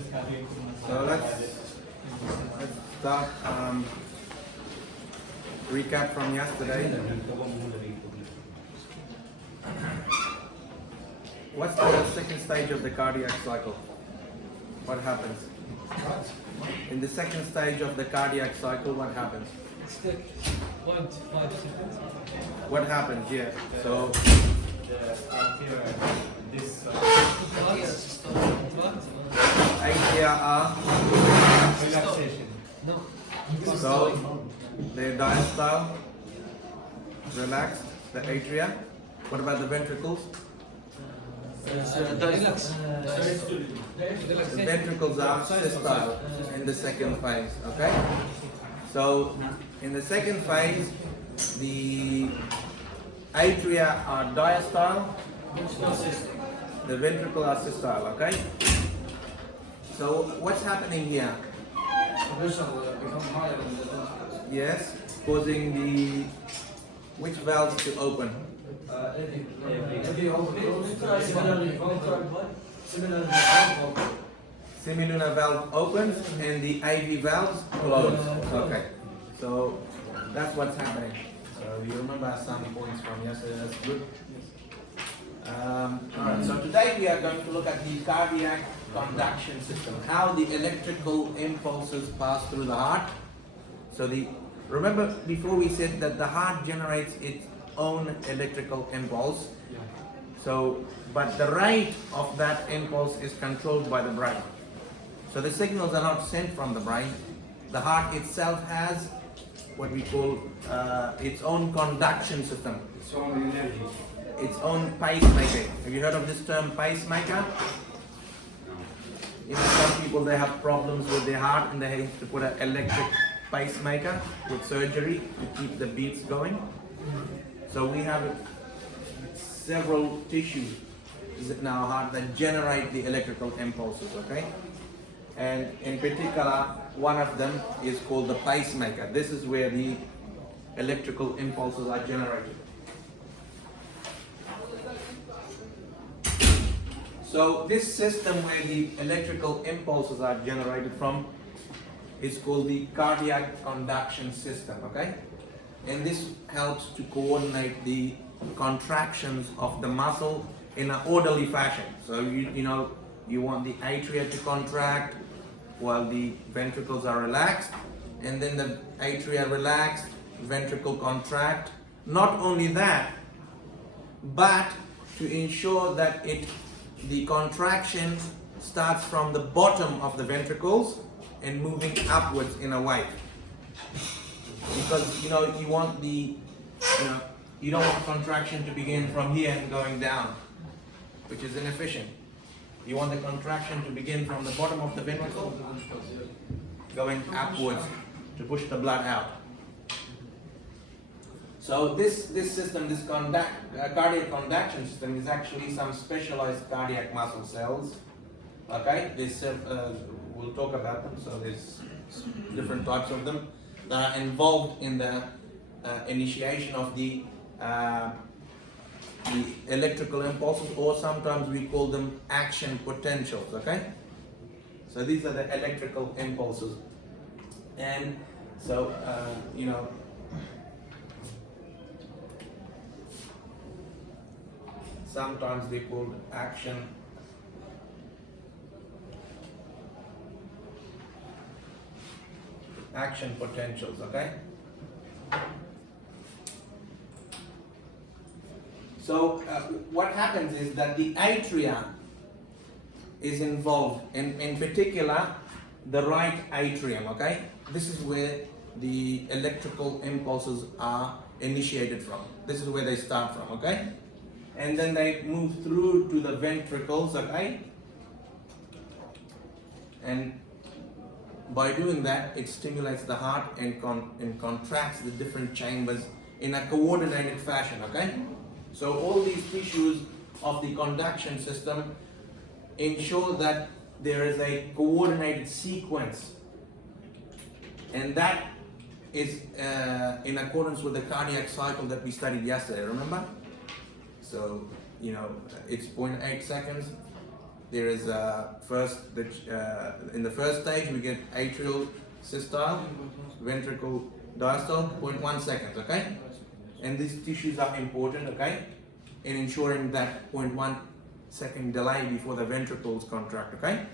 So let's start recap from yesterday. What's the second stage of the cardiac cycle? What happens? In the second stage of the cardiac cycle, what happens? It's the 0.5 seconds. What happens? Yeah. So atria are Relaxation. No. so they diastole, relaxed. The atria. What about the ventricles? Relax. The ventricles are systole in the second phase. Okay. So in the second phase, the atria are diastole, the ventricle are systole. Okay. So what's happening here? Yes, causing the which valves to open? Semilunar valve opens and the IV valves close. Okay, so that's what's happening. So you remember some points from yesterday. That's good. Alright, so today we are going to look at the cardiac conduction system, how the electrical impulses pass through the heart. So remember before we said that the heart generates its own electrical impulse. So, but the rate of that impulse is controlled by the brain. So the signals are not sent from the brain. The heart itself has what we call its own conduction system. Its own energy. Its own pacemaker. Have you heard of this term, pacemaker? You know, some people, they have problems with their heart and they have to put an electric pacemaker with surgery to keep the beats going. So we have several tissues in our heart that generate the electrical impulses, okay? And in particular, one of them is called the pacemaker. This is where the electrical impulses are generated. So this system where the electrical impulses are generated from is called the cardiac conduction system, okay? And this helps to coordinate the contractions of the muscle in an orderly fashion. So you want the atria to contract while the ventricles are relaxed, and then the atria relaxed, ventricle contract. Not only that, but to ensure that the contraction starts from the bottom of the ventricles and moving upwards in a wave. Because you don't want contraction to begin from here and going down, which is inefficient. You want the contraction to begin from the bottom of the ventricle, going upwards to push the blood out. So this system, this cardiac conduction system, is actually some specialized cardiac muscle cells. Okay, we'll talk about them. So there's different types of them that are involved in the initiation of the electrical impulses, or sometimes we call them action potentials. Okay, so these are the electrical impulses, and so sometimes they called action potentials. Okay. So what happens is that the atria is involved, in particular the right atrium, okay? This is where the electrical impulses are initiated from. This is where they start from, okay? And then they move through to the ventricles, okay? And by doing that, it stimulates the heart and contracts the different chambers in a coordinated fashion, okay? So all these tissues of the conduction system ensure that there is a coordinated sequence, and that is in accordance with the cardiac cycle that we studied yesterday, remember? So, it's 0.8 seconds, there is in the first stage we get atrial systole, ventricle diastole, 0.1 seconds, okay? And these tissues are important, okay, in ensuring that 0.1 second delay before the ventricles contract, okay?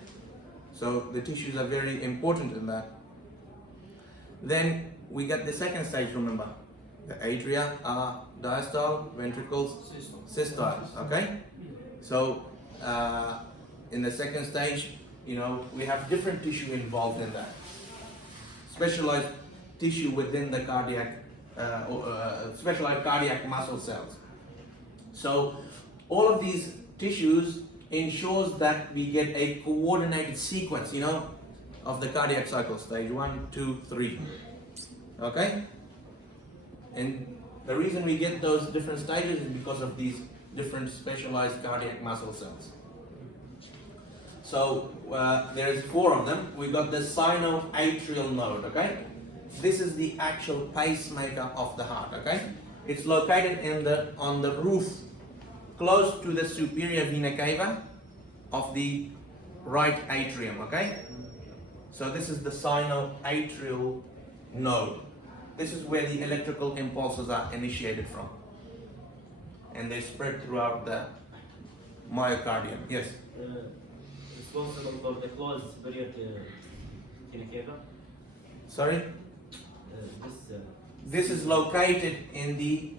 So the tissues are very important in that. Then we get the second stage, remember. The atria are diastole, ventricles, systoles, okay? So in the second stage, we have different tissue involved in that. Specialized tissue within the cardiac, specialized cardiac muscle cells. So all of these tissues ensures that we get a coordinated sequence, of the cardiac cycle, stage 1, 2, 3. Okay? And the reason we get those different stages is because of these different specialized cardiac muscle cells. So there's 4 of them. We got the sinoatrial node, okay? This is the actual pacemaker of the heart, okay? It's located on the roof, close to the superior vena cava of the right atrium, okay? So this is the sinoatrial node. This is where the electrical impulses are initiated from. And they spread throughout the myocardium. Yes? Responsible for the closed period vena cava? Sorry? This is located in the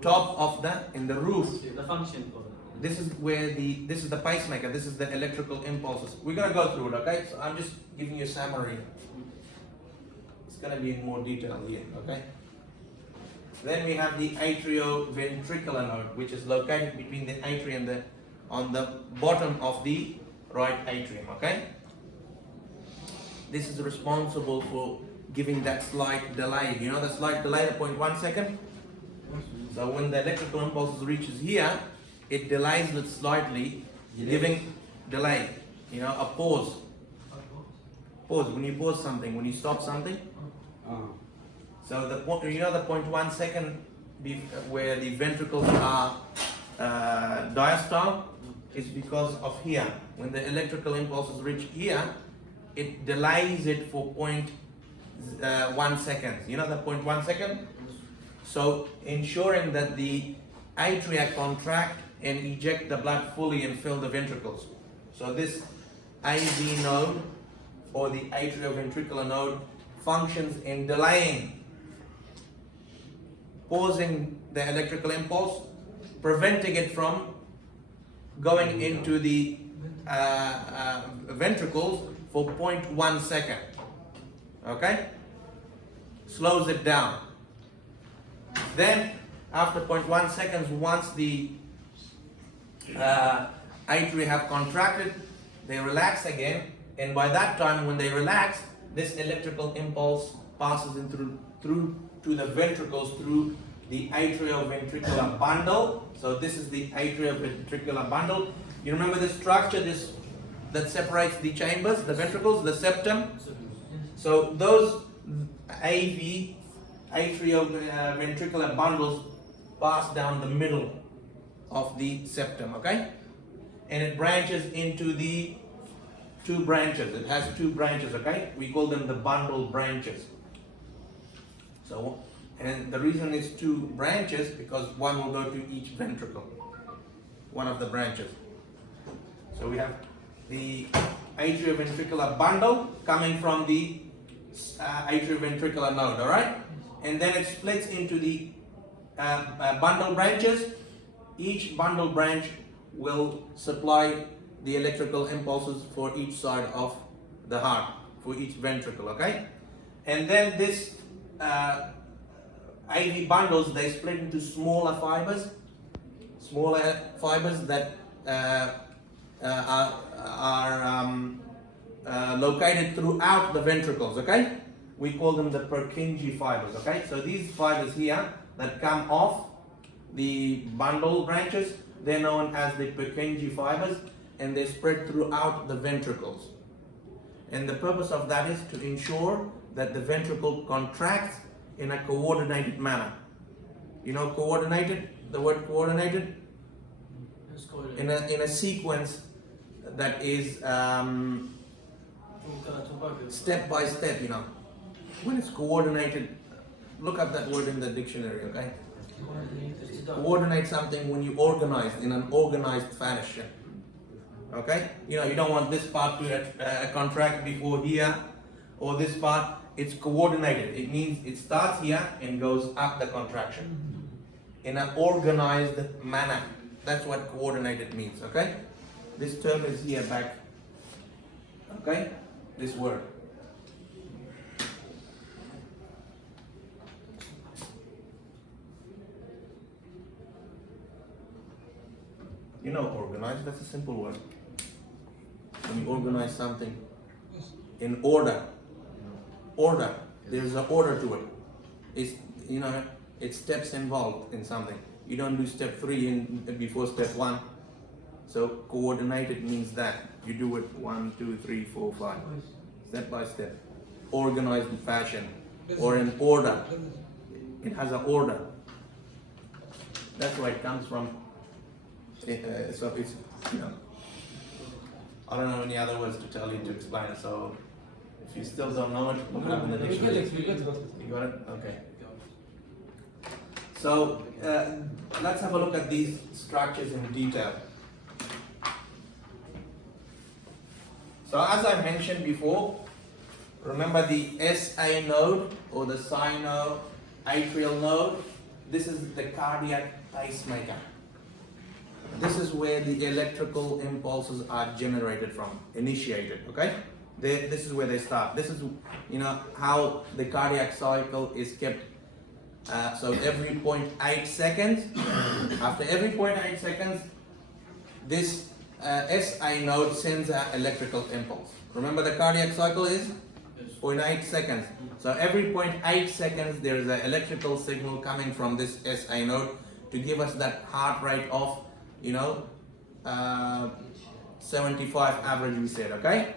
top of in the roof. The function for This is where this is the pacemaker, this is the electrical impulses. We're gonna go through it, okay? So I'm just giving you a summary. It's gonna be in more detail here, okay? Then we have the atrioventricular node, which is located between the atrium on the bottom of the right atrium, okay? This is responsible for giving that slight delay. You know the slight delay of 0.1 second? So when the electrical impulse reaches here, it delays it slightly, giving delay, a pause. Pause, when you pause something, when you stop something. So the 0.1 second where the ventricles are diastole is because of here. When the electrical impulses reach here, it delays it for 0.1 seconds. You know the 0.1 second? So ensuring that the atria contract and eject the blood fully and fill the ventricles. So this AV node or the atrioventricular node functions in delaying, pausing the electrical impulse, preventing it from going into the ventricles for 0.1 second. Okay? Slows it down. Then after 0.1 seconds, once the atria have contracted, they relax again, and by that time when they relax, this electrical impulse passes through to the ventricles through the atrioventricular bundle. So this is the atrioventricular bundle. You remember the structure that separates the chambers, the ventricles, the septum? So those AV, atrioventricular bundles, pass down the middle of the septum, okay? And it branches into the 2 branches. It has 2 branches, okay? We call them the bundle branches. So, and the reason it's 2 branches because one will go to each ventricle, one of the branches. So we have the atrioventricular bundle coming from the atrioventricular node, all right? And then it splits into the bundle branches. Each bundle branch will supply the electrical impulses for each side of the heart, for each ventricle, okay? And then this AV bundles, they split into smaller fibers that are located throughout the ventricles, okay? We call them the Purkinje fibers, okay? So these fibers here that come off the bundle branches, they're known as the Purkinje fibers, and they spread throughout the ventricles. And the purpose of that is to ensure that the ventricle contracts in a coordinated manner. You know coordinated? The word coordinated? In a sequence that is step by step, you know. When it's coordinated, look up that word in the dictionary, okay? Coordinate something when you organize in an organized fashion. Okay? You know, you don't want this part to contract before here, or this part. It's coordinated. It means it starts here and goes up the contraction in an organized manner. That's what coordinated means. Okay? This term is here back. Okay? This word. You know, organized, that's a simple word. When you organize something in order, there's an order to it. It's, you know, it's steps involved in something. You don't do step 3 before step 1. So coordinated means that you do it 1, 2, 3, 4, 5, step by step, organized fashion, or in order. It has an order. That's where it comes from. So it's, you know, I don't know any other words to tell you to explain it. So if you still don't know it, look it up in the dictionary. You got it? Okay. So let's have a look at these structures in detail. So as I mentioned before, remember the SA node or the sinoatrial node. This is the cardiac pacemaker. This is where the electrical impulses are generated from, initiated, okay? This is where they start. This is, you know, how the cardiac cycle is kept. So every 0.8 seconds, after every 0.8 seconds, this SA node sends an electrical impulse. Remember the cardiac cycle is 0.8 seconds. So every 0.8 seconds, there is an electrical signal coming from this SA node to give us that heart rate of, you know, 75 average, we said, okay?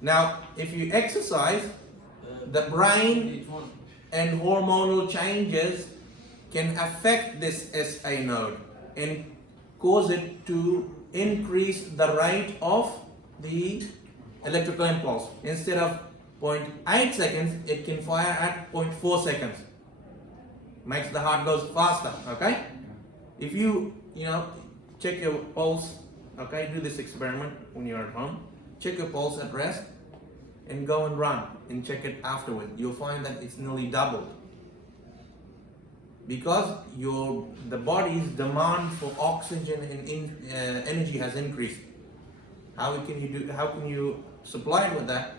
Now, if you exercise, the brain and hormonal changes can affect this SA node and cause it to increase the rate of the electrical impulse. Instead of 0.8 seconds, it can fire at 0.4 seconds. Makes the heart goes faster, okay? If you know, check your pulse, okay? Do this experiment when you're at home. Check your pulse at rest and go and run and check it afterward. You'll find that it's nearly doubled. Because the body's demand for oxygen and energy has increased. How can you supply it with that?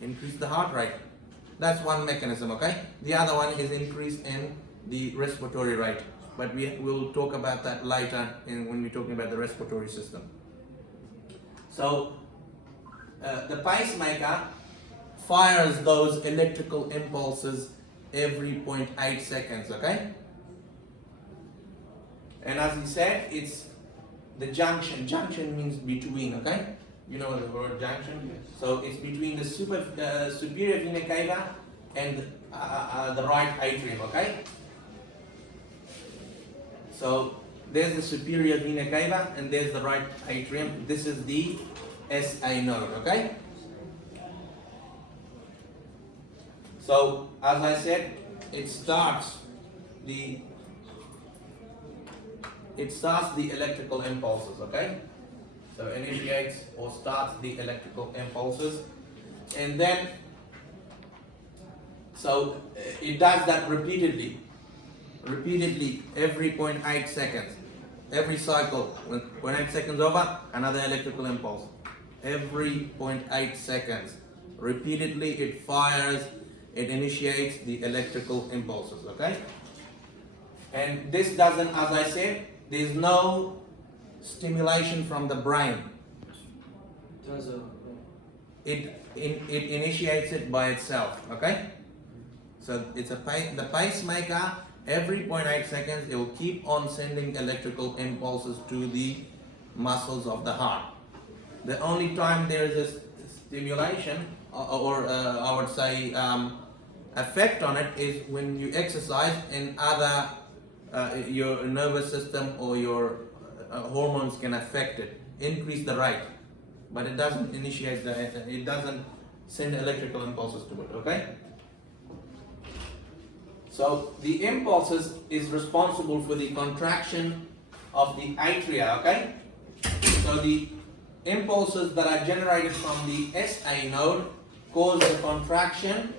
Increase the heart rate. That's one mechanism, okay? The other one is increase in the respiratory rate. But we'll talk about that later when we're talking about the respiratory system. So the pacemaker fires those electrical impulses every 0.8 seconds, okay? And as he said, it's the junction. Junction means between, okay? You know the word junction? Yes. So it's between the superior vena cava and the right atrium, okay? So there's the superior vena cava and there's the right atrium. This is the SA node, okay? So as I said, it starts the electrical impulses, okay? So initiates or starts the electrical impulses, and then so it does that repeatedly every 0.8 seconds. Every cycle, when 0.8 seconds over, another electrical impulse. Every 0.8 seconds. Repeatedly it fires, it initiates the electrical impulses, okay? And this doesn't, as I said, there's no stimulation from the brain. It initiates it by itself, okay? So it's the pacemaker. Every 0.8 seconds, it will keep on sending electrical impulses to the muscles of the heart. The only time there is a stimulation, or I would say effect on it, is when you exercise and other your nervous system or your hormones can affect it. increase the rate, but it doesn't initiate it doesn't send electrical impulses to it, okay? So the impulses is responsible for the contraction of the atria, okay? So the impulses that are generated from the SA node cause the contraction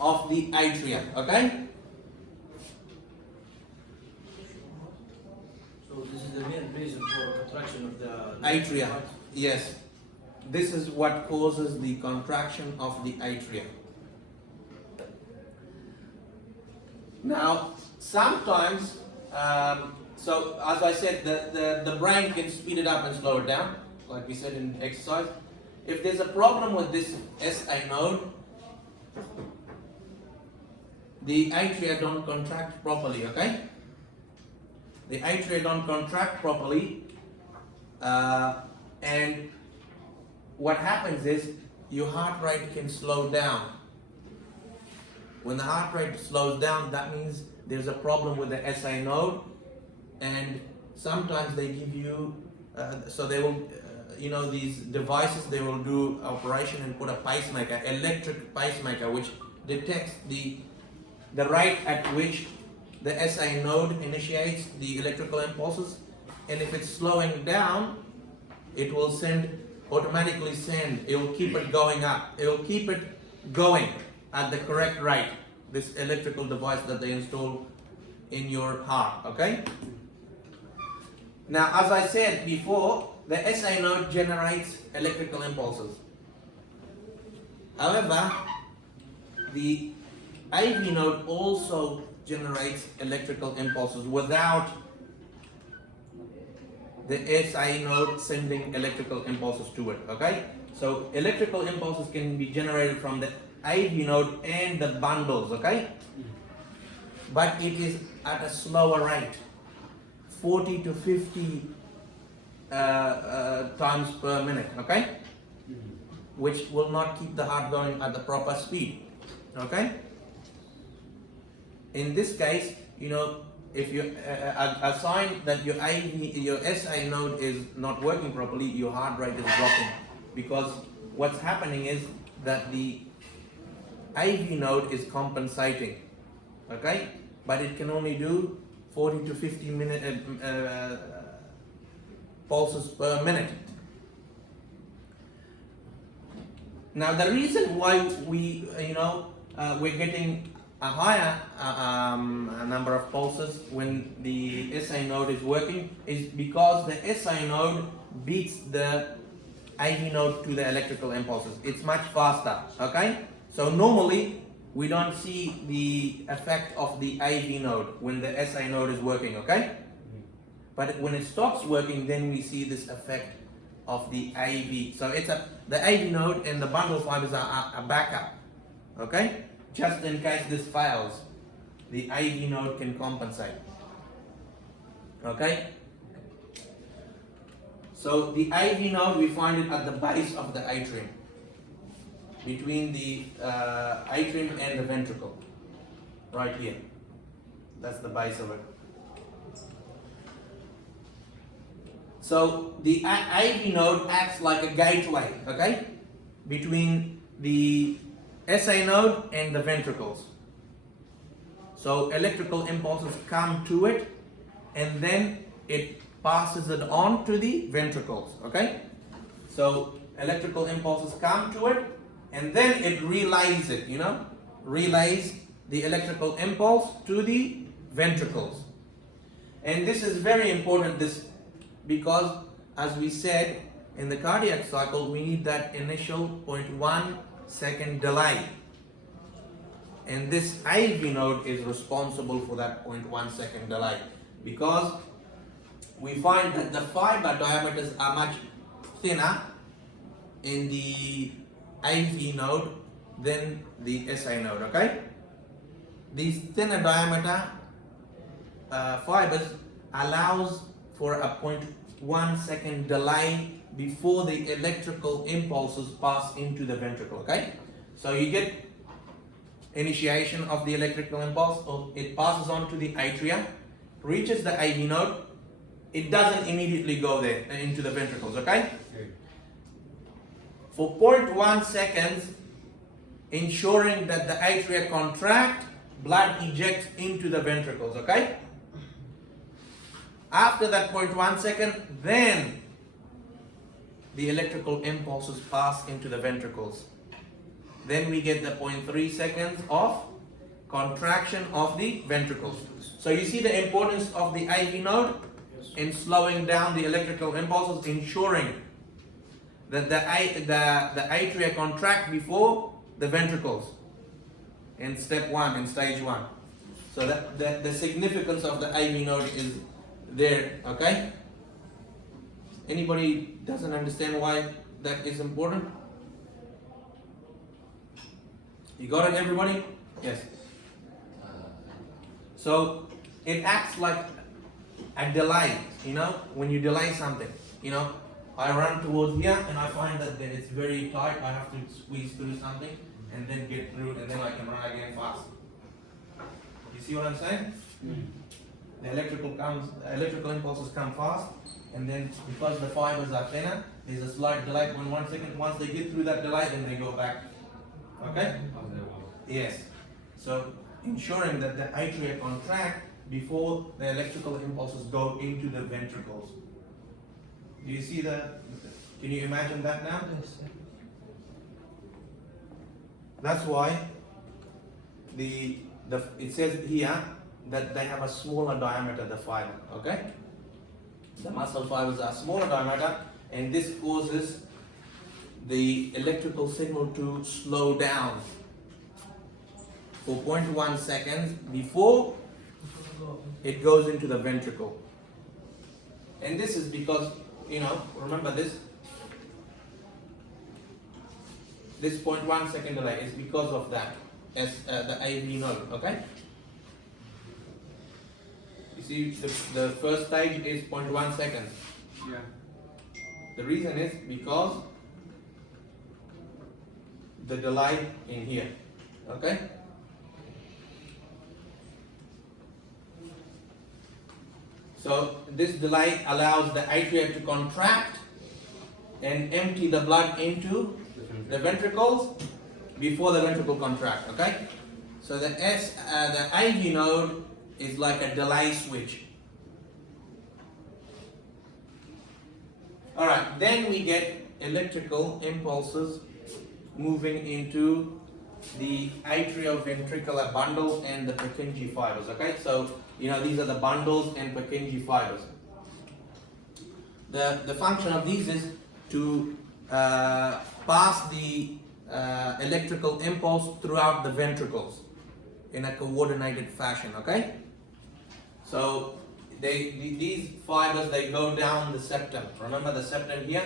of the atria, okay? So this is the main reason for contraction of the Atria, yes. This is what causes the contraction of the atria. Now, sometimes, so as I said, the brain can speed it up and slow it down, like we said in exercise. If there's a problem with this SA node, the atria don't contract properly, okay? The atria don't contract properly, and what happens is your heart rate can slow down. When the heart rate slows down, that means there's a problem with the SA node, and sometimes they give you, so they will, these devices, they will do operation and put a pacemaker, electric pacemaker, which detects the rate at which the SA node initiates the electrical impulses, and if it's slowing down, it will automatically send, it will keep it going up, it will keep it going at the correct rate, this electrical device that they install in your heart, okay? Now, as I said before, the SA node generates electrical impulses. However, the AV node also generates electrical impulses without the SA node sending electrical impulses to it, okay? So electrical impulses can be generated from the AV node and the bundles, okay? But it is at a slower rate, 40 to 50 times per minute, okay? Which will not keep the heart going at the proper speed, okay? In this case, if you a sign that your SA node is not working properly, your heart rate is dropping, because what's happening is that the AV node is compensating, okay, but it can only do 40 to 50 pulses per minute. Now the reason why we're getting a higher number of pulses when the SA node is working is because the SA node beats the AV node to the electrical impulses. It's much faster, okay? So normally we don't see the effect of the AV node when the SA node is working, okay? But when it stops working, then we see this effect of the AV. So the AV node and the bundle fibers are a backup, okay? Just in case this fails, the AV node can compensate. Okay? So the AV node, we find it at the base of the atrium, between the atrium and the ventricle, right here. That's the base of it. So the AV node acts like a gateway, okay, between the SA node and the ventricles. So electrical impulses come to it, and then it passes it on to the ventricles, okay? So electrical impulses come to it, and then it relays it, relays the electrical impulse to the ventricles. And this is very important, because as we said, in the cardiac cycle, we need that initial 0.1 second delay, and this AV node is responsible for that 0.1 second delay, because we find that the fiber diameters are much thinner in the AV node than the SA node, okay? These thinner diameter fibers allows for a 0.1 second delay before the electrical impulses pass into the ventricle, okay? So you get initiation of the electrical impulse, it passes on to the atria, reaches the AV node, it doesn't immediately go there into the ventricles, okay? Okay. For 0.1 seconds, ensuring that the atria contract, blood ejects into the ventricles, okay? After that 0.1 second, then the electrical impulses pass into the ventricles. Then we get the 0.3 seconds of contraction of the ventricles. So you see the importance of the IV node in slowing down the electrical impulses, ensuring that the atria contract before the ventricles in step 1, in stage 1. So that the significance of the IV node is there, okay? Anybody doesn't understand why that is important? You got it, everybody? Yes. So it acts like a delay, you know, when you delay something, you know, I run towards here and I find that it's very tight, I have to squeeze through something and then get through it and then I can run again fast. You see what I'm saying? The electrical impulses come fast, and then because the fibers are thinner, there's a slight delay. When 1 second, once they get through that delay, then they go back. Okay? Yes. So ensuring that the atria contract before the electrical impulses go into the ventricles. Do you see that? Can you imagine that now? That's why it says here that they have a smaller diameter, the fiber, okay? The muscle fibers are smaller diameter, and this causes the electrical signal to slow down for 0.1 seconds before it goes into the ventricle. And this is because, you know, remember this 0.1 second delay is because of that, as the IV node, okay? You see, the first stage is 0.1 seconds. Yeah. The reason is because the delay in here, okay? So this delay allows the atria to contract and empty the blood into the ventricles before the ventricle contract, okay? So the IV node is like a delay switch. Alright, then we get electrical impulses moving into the atrioventricular bundle and the Purkinje fibers, okay? So, you know, these are the bundles and Purkinje fibers. The function of these is to pass the electrical impulse throughout the ventricles in a coordinated fashion, okay? So these fibers, they go down the septum. Remember the septum here?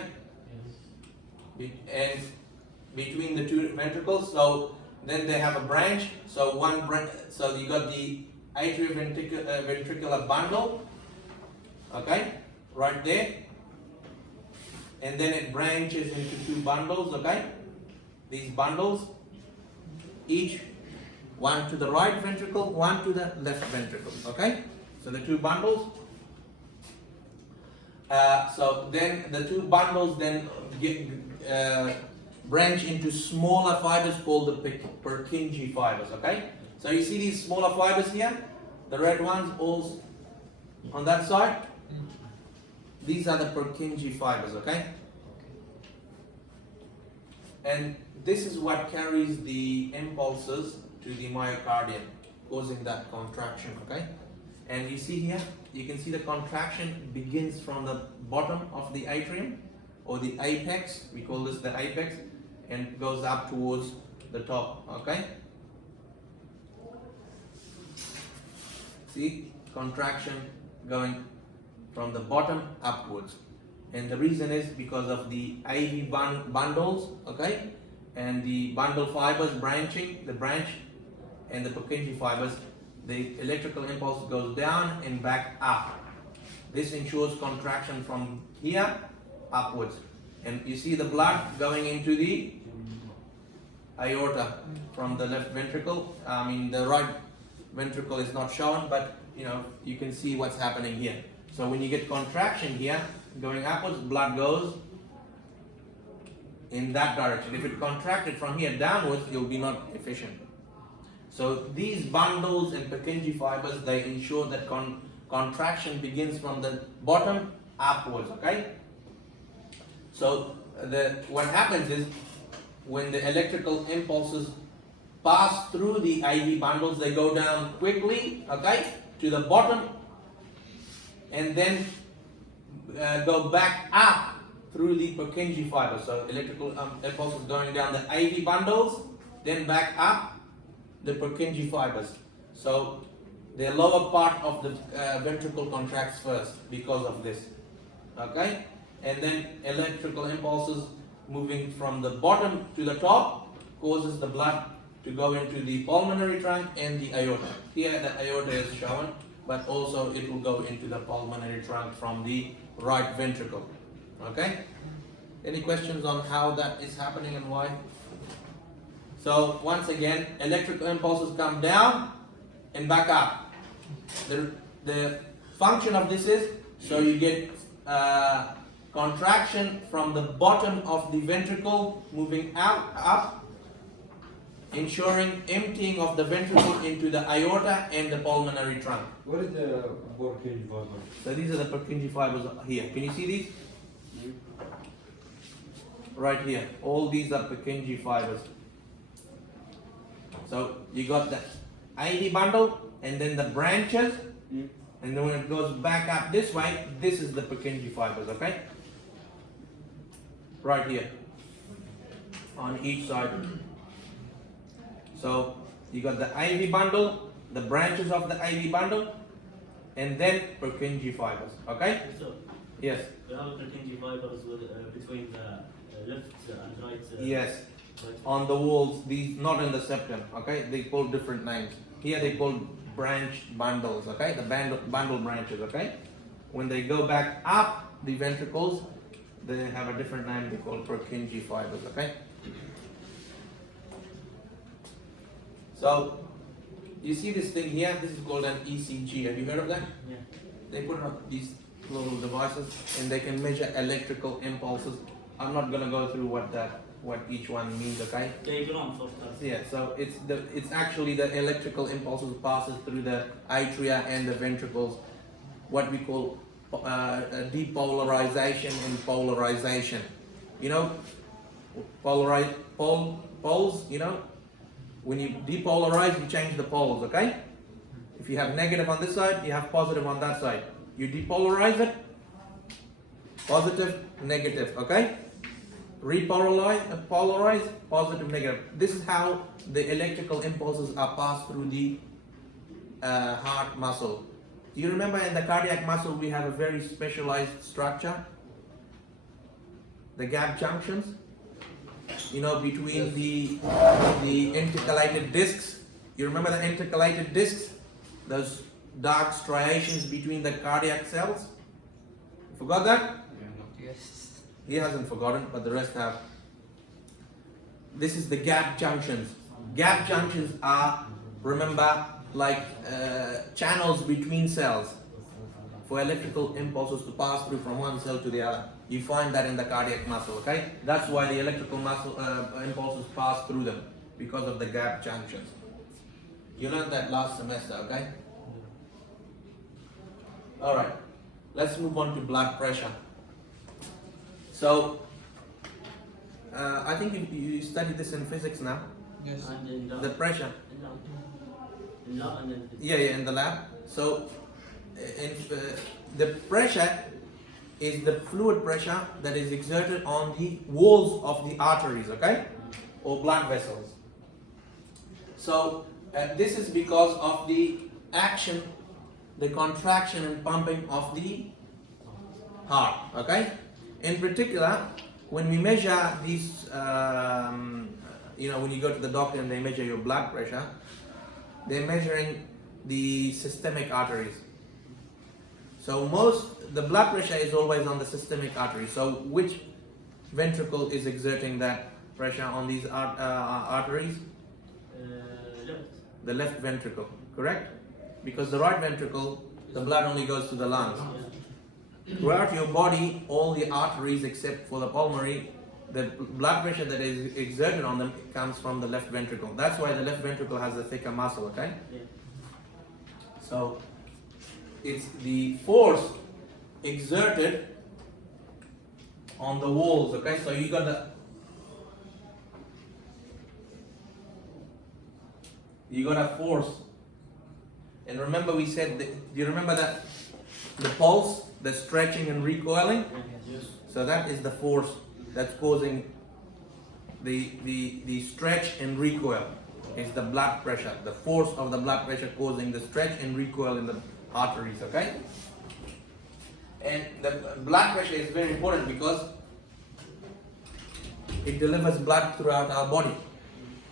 And between the two ventricles, so then they have a branch. So so you got the atrioventricular bundle, okay, right there, and then it branches into two bundles, okay. These bundles, each one to the right ventricle, one to the left ventricle, okay. So the two bundles. So then the two bundles then branch into smaller fibers called the Purkinje fibers, okay? So you see these smaller fibers here, the red ones all on that side? These are the Purkinje fibers, okay? And this is what carries the impulses to the myocardium, causing that contraction, okay? And you see here, you can see the contraction begins from the bottom of the atrium, or the apex, we call this the apex, and goes up towards the top, okay? See, contraction going from the bottom upwards. And the reason is because of the IV bundles, okay? And the bundle fibers branching, the branch and the Purkinje fibers, the electrical impulse goes down and back up. This ensures contraction from here upwards. And you see the blood going into the aorta from the left ventricle. I mean, the right ventricle is not shown, but you know, you can see what's happening here. So when you get contraction here, going upwards, blood goes in that direction. If it contracted from here downwards, you'll be not efficient. So these bundles and Purkinje fibers, they ensure that contraction begins from the bottom upwards, okay? So what happens is, when the electrical impulses pass through the IV bundles, they go down quickly, okay, to the bottom, and then go back up through the Purkinje fiber. So electrical impulses going down the IV bundles, then back up the Purkinje fibers. So the lower part of the ventricle contracts first because of this, okay, and then electrical impulses moving from the bottom to the top causes the blood to go into the pulmonary trunk and the aorta. Here the aorta is shown, but also it will go into the pulmonary trunk from the right ventricle. Okay? Any questions on how that is happening and why? So once again, electrical impulses come down and back up. The function of this is, so you get contraction from the bottom of the ventricle moving out, up, ensuring emptying of the ventricle into the aorta and the pulmonary trunk. What is the Purkinje fiber? So these are the Purkinje fibers here. Can you see these? Right here. All these are Purkinje fibers. So you got the IV bundle and then the branches, and then when it goes back up this way, this is the Purkinje fibers, okay? Right here. On each side. So you got the IV bundle, the branches of the IV bundle, and then Purkinje fibers, okay? So, Yes. we have Purkinje fibers between the left and right. Yes. Right. On the walls, these not in the septum, okay? They call different names. Here they call branch bundles, okay? The bundle branches, okay? When they go back up the ventricles, they have a different name. They call Purkinje fibers, okay? So you see this thing here. This is called an ECG. Have you heard of that? Yeah. They put up these little devices and they can measure electrical impulses. I'm not gonna go through what each one means, okay? Diagrams of that. Yeah, so it's actually the electrical impulses passes through the atria and the ventricles, what we call depolarization and polarization. You know, poles, you know, when you depolarize, you change the poles, okay? If you have negative on this side, you have positive on that side. You depolarize it, positive, negative, okay? Polarize, positive, negative. This is how the electrical impulses are passed through the heart muscle. Do you remember in the cardiac muscle we have a very specialized structure? The gap junctions, you know, between the intercalated discs. You remember the intercalated discs? Those dark striations between the cardiac cells? Forgot that? Yes. He hasn't forgotten, but the rest have. This is the gap junctions. Gap junctions are, remember, like channels between cells for electrical impulses to pass through from one cell to the other. You find that in the cardiac muscle, okay? That's why the electrical muscle impulses pass through them, because of the gap junctions. You learned that last semester, okay? All right, let's move on to blood pressure. So, I think you studied this in physics now. Yes. And in The pressure. in lab and then Yeah, in the lab. So, the pressure is the fluid pressure that is exerted on the walls of the arteries, okay, or blood vessels. So, this is because of the action, the contraction and pumping of the heart, okay. In particular, when we measure these, you know, when you go to the doctor and they measure your blood pressure, they're measuring the systemic arteries. So the blood pressure is always on the systemic artery. So which ventricle is exerting that pressure on these arteries? left. The left ventricle, correct? Because the right ventricle, the blood only goes to the lungs. throughout your body, all the arteries except for the pulmonary, the blood pressure that is exerted on them comes from the left ventricle. That's why the left ventricle has a thicker muscle, okay? Yeah. So it's the force exerted on the walls, okay? So you got a force. And remember we said do you remember that the pulse, the stretching and recoiling? Yes. So that is the force that's causing the stretch and recoil. It's the blood pressure, the force of the blood pressure causing the stretch and recoil in the arteries, okay? And the blood pressure is very important because it delivers blood throughout our body.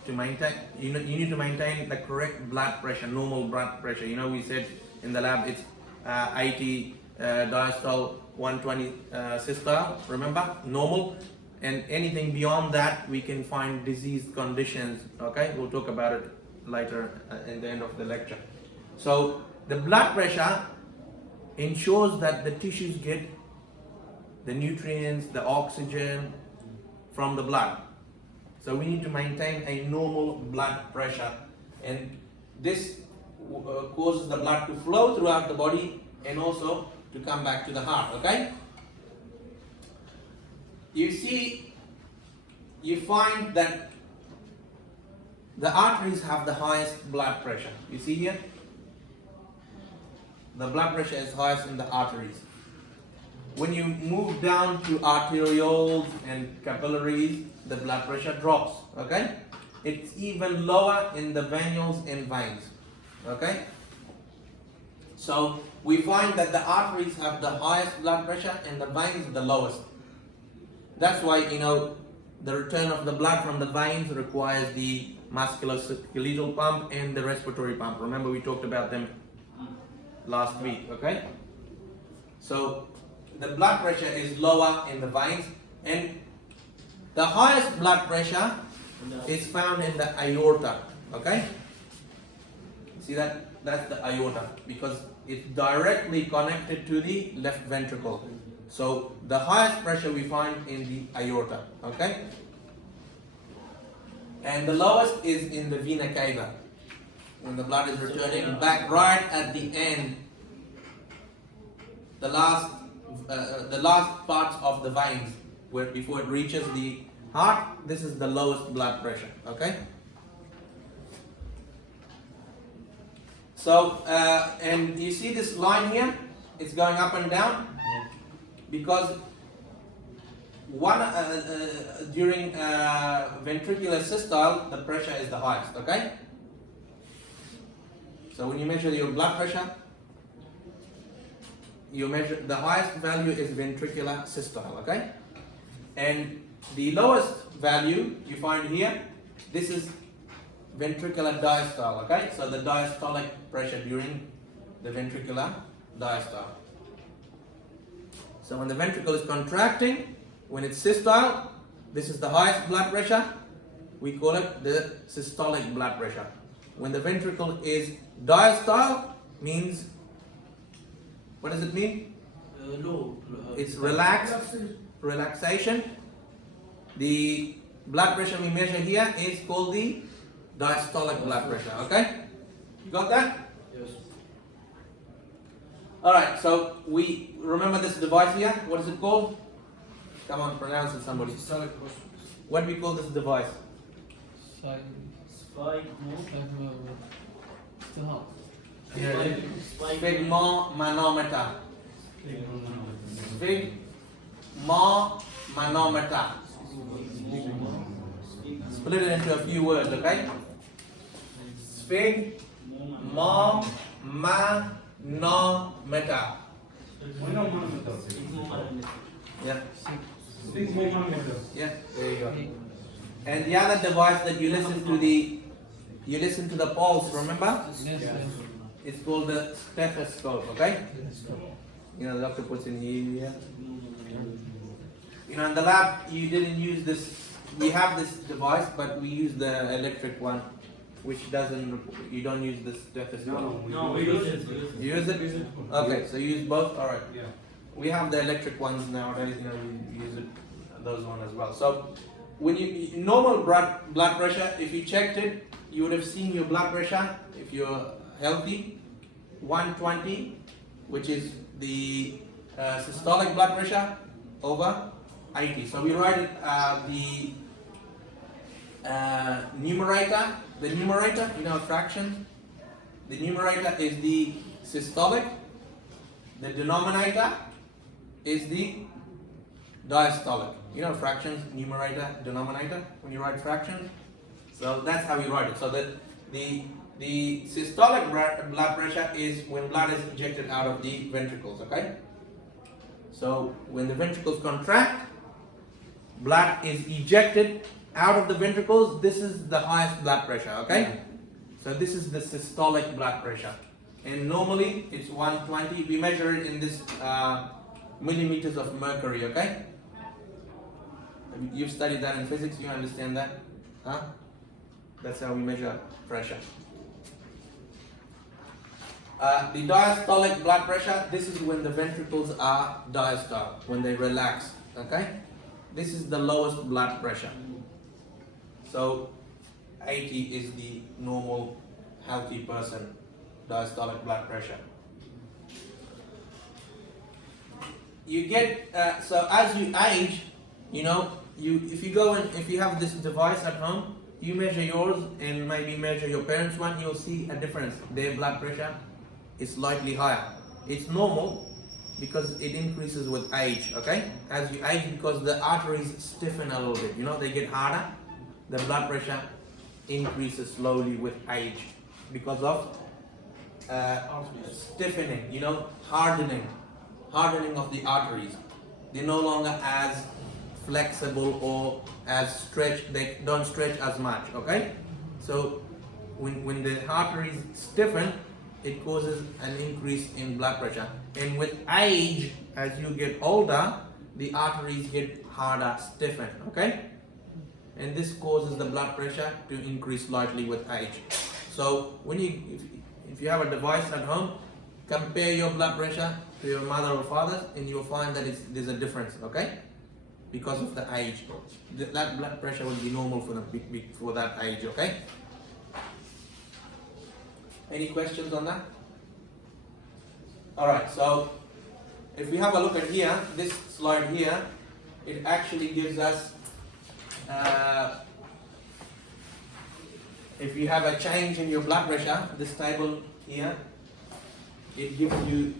To maintain, you need to maintain the correct blood pressure, normal blood pressure. You know, we said in the lab it's 80 diastole, 120 systole, remember? Normal. And anything beyond that, we can find diseased conditions, okay? We'll talk about it later in the end of the lecture. So, the blood pressure ensures that the tissues get the nutrients, the oxygen from the blood. So, we need to maintain a normal blood pressure. And this causes the blood to flow throughout the body and also to come back to the heart, okay? You see, you find that the arteries have the highest blood pressure. You see here? The blood pressure is highest in the arteries. When you move down to arterioles and capillaries, the blood pressure drops, okay? It's even lower in the venules and veins, okay? So, we find that the arteries have the highest blood pressure and the veins the lowest. That's why, you know, the return of the blood from the veins requires the musculoskeletal pump and the respiratory pump. Remember we talked about them last week, okay? So, the blood pressure is lower in the veins and the highest blood pressure is found in the aorta, okay? See that? That's the aorta because it's directly connected to the left ventricle. So the highest pressure we find in the aorta, okay? And the lowest is in the vena cava. When the blood is returning back right at the end, the last parts of the veins, where before it reaches the heart, this is the lowest blood pressure, okay? So, and you see this line here? It's going up and down because during ventricular systole, the pressure is the highest, okay? So when you measure your blood pressure, you measure the highest value is ventricular systole, okay? And the lowest value you find here, this is ventricular diastole, okay? So the diastolic pressure during the ventricular diastole. So when the ventricle is contracting, when it's systole, this is the highest blood pressure. We call it the systolic blood pressure. When the ventricle is diastole, means, what does it mean? Low. It's relaxed, relaxation. The blood pressure we measure here is called the diastolic blood pressure, okay? You got that? Yes. Alright, so we remember this device here? What is it called? Come on, pronounce it, somebody. What do we call this device? Spike move. Sphygmomanometer. Sphygmomanometer. Split it into a few words, okay? Sphygmomanometer. Yeah. Yeah, there you go. And the other device that you listen to the pulse, remember? Yes, yes. It's called the stethoscope, okay? You know, the doctor puts in here. You know, in the lab, you didn't use this. We have this device, but we use the electric one, which doesn't. You don't use the stethoscope. No, we use it. You use it? Okay, so you use both. All right. Yeah. we have the electric ones nowadays, you know, we use it, those one as well. So when you normal blood pressure, if you checked it, you would have seen your blood pressure, if you're healthy, 120, which is the systolic blood pressure, over 80. So we write it, the numerator, you know, fractions. The numerator is the systolic, the denominator is the diastolic. You know, fractions, numerator, denominator, when you write fractions. So that's how you write it. So that the systolic blood pressure is when blood is ejected out of the ventricles, okay? So when the ventricles contract, blood is ejected out of the ventricles. This is the highest blood pressure, okay? So this is the systolic blood pressure. And normally it's 120. We measure it in this millimeters of mercury, okay? You've studied that in physics, you understand that? Huh? That's how we measure pressure. The diastolic blood pressure, this is when the ventricles are diastole, when they relax, okay? This is the lowest blood pressure. So 80 is the normal healthy person diastolic blood pressure. You get, so as you age, you know, if you have this device at home, you measure yours and maybe measure your parents' one, you'll see a difference. Their blood pressure is slightly higher. It's normal because it increases with age, okay? As you age, because the arteries stiffen a little bit, you know, they get harder, the blood pressure increases slowly with age because of stiffening, you know, hardening of the arteries. They're no longer as flexible or as stretched, they don't stretch as much, okay? So when the arteries stiffen, it causes an increase in blood pressure. And with age, as you get older, the arteries get harder, stiffen, okay? And this causes the blood pressure to increase slightly with age. So when if you have a device at home, compare your blood pressure to your mother or father's, and you'll find that there's a difference, okay? Because of the age. That blood pressure will be normal for that age, okay? Any questions on that? Alright, so if we have a look at here, this slide here, it actually gives us, if you have a change in your blood pressure, this table here, it gives you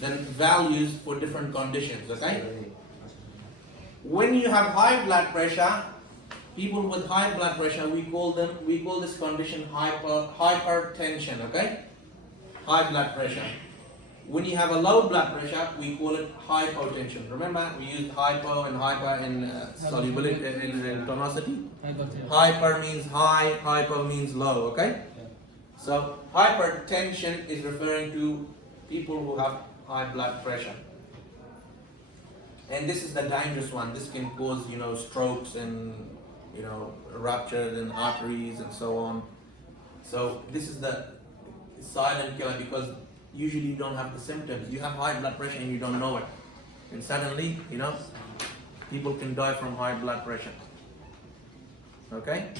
the values for different conditions, okay? When you have high blood pressure, people with high blood pressure, we call this condition hypertension, okay? High blood pressure. When you have a low blood pressure, we call it hypotension. Remember, we used hypo and hyper in solubility in tonicity. Hyper means high, hypo means low, okay? So hypertension is referring to people who have high blood pressure. And this is the dangerous one. This can cause, you know, strokes and, you know, ruptures in arteries and so on. So this is the silent killer because usually you don't have the symptoms. You have high blood pressure and you don't know it. And suddenly, you know, people can die from high blood pressure. Okay?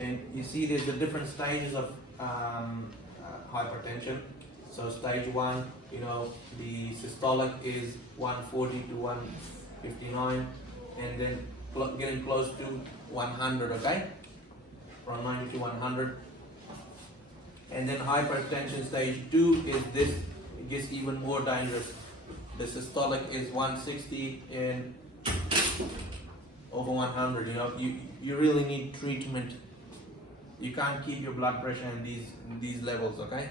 And you see there's the different stages of hypertension. So stage 1, you know, the systolic is 140 to 159, and then getting close to 100, okay? From 90 to 100. And then hypertension stage 2 is this, it gets even more dangerous. The systolic is 160 and over 100, you know, you really need treatment. You can't keep your blood pressure in these levels, okay?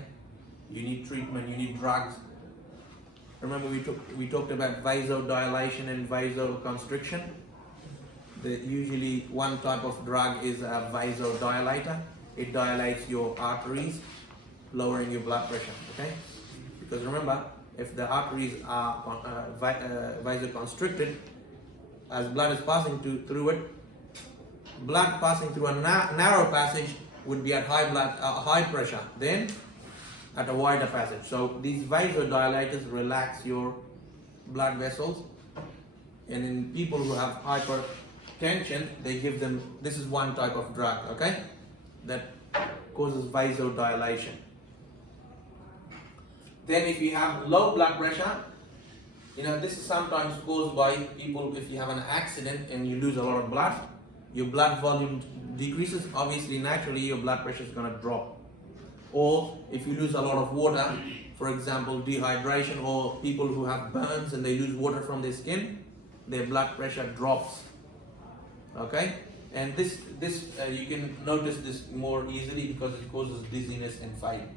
You need treatment, you need drugs. Remember we talked about vasodilation and vasoconstriction. Usually one type of drug is a vasodilator. It dilates your arteries, lowering your blood pressure, okay? Because remember, if the arteries are vasoconstricted, as blood is passing through it, blood passing through a narrow passage would be at high pressure, then at a wider passage. So these vasodilators relax your blood vessels, and in people who have hypertension, they give them, this is one type of drug, okay, that causes vasodilation. Then if you have low blood pressure, this is sometimes caused by people, if you have an accident and you lose a lot of blood, your blood volume decreases, obviously naturally your blood pressure is going to drop. Or if you lose a lot of water, for example dehydration, or people who have burns and they lose water from their skin, their blood pressure drops. Okay, and this you can notice this more easily because it causes dizziness and faint.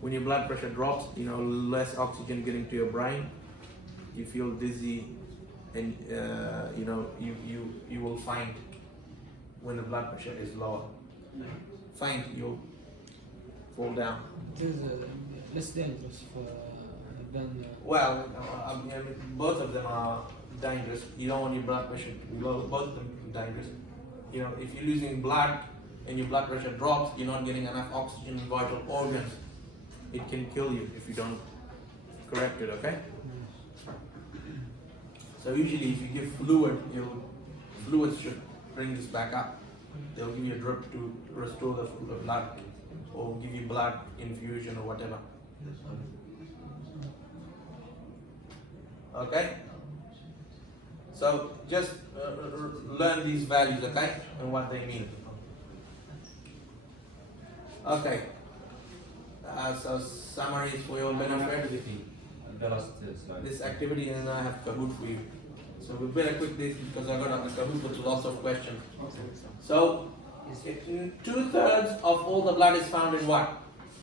When your blood pressure drops, less oxygen getting to your brain, you feel dizzy, and you will faint when the blood pressure is lower. Faint, you'll fall down. It is less dangerous than. Well, both of them are dangerous. You don't want your blood pressure to be low. Both of them are dangerous. If you're losing blood and your blood pressure drops, you're not getting enough oxygen in vital organs. It can kill you if you don't correct it, okay? So usually if you give fluids should bring this back up. They'll give you a drip to restore the blood, or give you blood infusion or whatever. Okay? So just learn these values, okay? And what they mean. Okay. So summaries for your benefit. The last slide. This activity, and I have Kahoot for you. So we better quick this because I got a Kahoot with lots of questions. So 2/3 of all the blood is found in what?